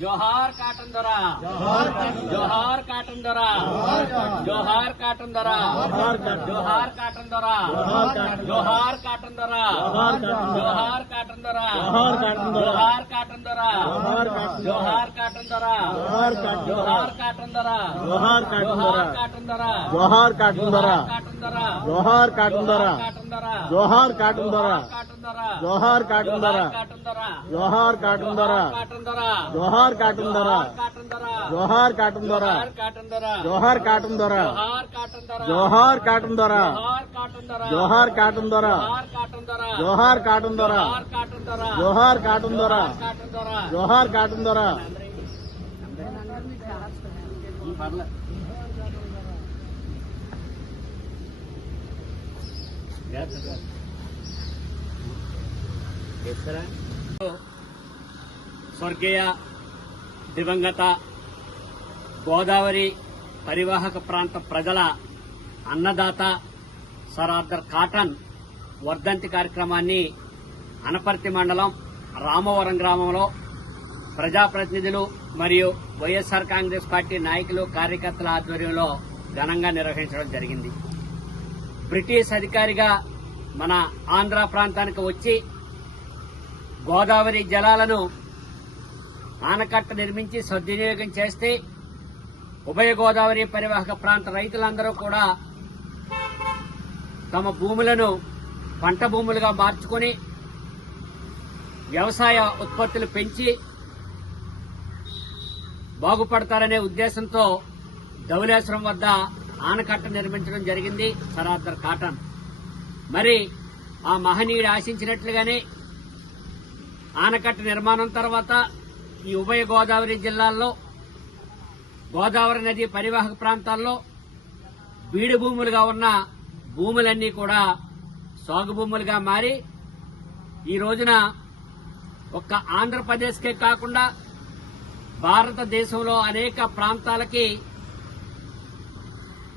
जोहार काटन दरा जोहार जोहार काटन दरा जोहार काटन दरा जोहार काटन दरा जोहार काटन दरा जोहार काटन दरा जोहार काटन दरा जोहार काटन दरा जोहार काटन दरा जोहार काटन दरा जोहार काटन दरा जोहार काटन दरा जोहार काटन दरा जोहार काटन दरा జోహార్ కాటన్ దొర. కాటన్ దొర జోహార్ కాటన్ దొర. కాటన్ దొర జోహార్ కాటన్ దొర. కాటన్ దొర జోహార్ కాటన్ దొర. కాటన్ దొర జోహార్ కాటన్ దొర. కాటన్ దొర జోహార్ కాటన్ దొర. జోహార్ కాటన్ దొర జోహార్ కాటన్ దొర. జోహార్ కాటన్ దొర జోహార్ కాటన్ దొర. స్వర్గీయ దివంగత గోదావరి పరివాహక ప్రాంత ప్రజల అన్నదాత సరార్దర్ కాటన్ వర్ధంతి కార్యక్రమాన్ని అనపర్తి మండలం రామవరం గ్రామంలో ప్రజాప్రతినిధులు మరియు వైఎస్ఆర్ కాంగ్రెస్ పార్టీ నాయకులు కార్యకర్తల ఆధ్వర్యంలో ఘనంగా నిర్వహించడం జరిగింది. బ్రిటిష్ అధికారిగా మన ఆంధ్ర ప్రాంతానికి వచ్చి గోదావరి జలాలను ఆనకట్ట నిర్మించి సద్వినియోగం చేస్తే ఉభయ గోదావరి పరివాహక ప్రాంత రైతులందరూ కూడా తమ భూములను పంట భూములుగా మార్చుకొని వ్యవసాయ ఉత్పత్తులు పెంచి బాగుపడతారనే ఉద్దేశంతో ధవలేశ్వరం వద్ద ఆనకట్ట నిర్మించడం జరిగింది సరాదర్ కాటన్. మరి ఆ మహనీయుడు ఆశించినట్లుగానే ఆనకట్ట నిర్మాణం తర్వాత ఈ ఉభయ గోదావరి జిల్లాల్లో గోదావరి నది పరివాహక ప్రాంతాల్లో బీడు భూములుగా ఉన్న భూములన్నీ కూడా సాగు భూములుగా మారి ఈ రోజున ఒక్క ఆంధ్రప్రదేశ్కే కాకుండా భారతదేశంలో అనేక ప్రాంతాలకి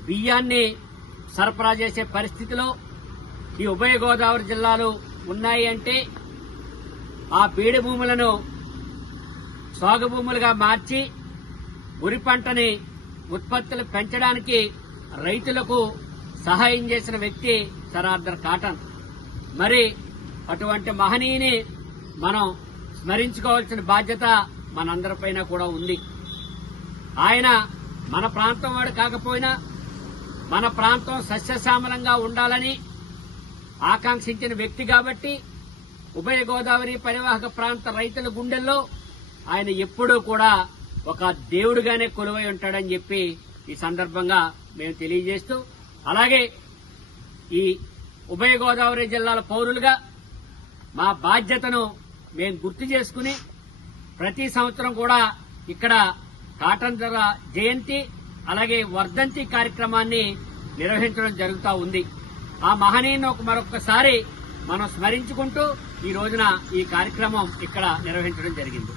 బియ్యాన్ని సరఫరా చేసే పరిస్థితిలో ఈ ఉభయ గోదావరి జిల్లాలు ఉన్నాయి అంటే ఆ బీడు భూములను సాగు భూములుగా మార్చి వరి పంటని ఉత్పత్తులు పెంచడానికి రైతులకు సహాయం చేసిన వ్యక్తి సరార్దర్ కాటన్. మరి అటువంటి మహనీయుని మనం స్మరించుకోవాల్సిన బాధ్యత మనందరిపైన కూడా ఉంది. ఆయన మన ప్రాంతం వాడు కాకపోయినా మన ప్రాంతం సస్యశ్యామలంగా ఉండాలని ఆకాంక్షించిన వ్యక్తి కాబట్టి ఉభయ గోదావరి పరివాహక ప్రాంత రైతుల గుండెల్లో ఆయన ఎప్పుడూ కూడా ఒక దేవుడుగానే కొలువై ఉంటాడని చెప్పి ఈ సందర్భంగా మేము తెలియజేస్తూ అలాగే ఈ ఉభయ గోదావరి జిల్లాల పౌరులుగా మా బాధ్యతను మేము గుర్తు చేసుకుని ప్రతి సంవత్సరం కూడా ఇక్కడ కాటన్ ధర జయంతి అలాగే వర్ధంతి కార్యక్రమాన్ని నిర్వహించడం జరుగుతూ ఉంది. ఆ మహనీయుని ఒక మరొకసారి మనం స్మరించుకుంటూ ఈ రోజున ఈ కార్యక్రమం ఇక్కడ నిర్వహించడం జరిగింది.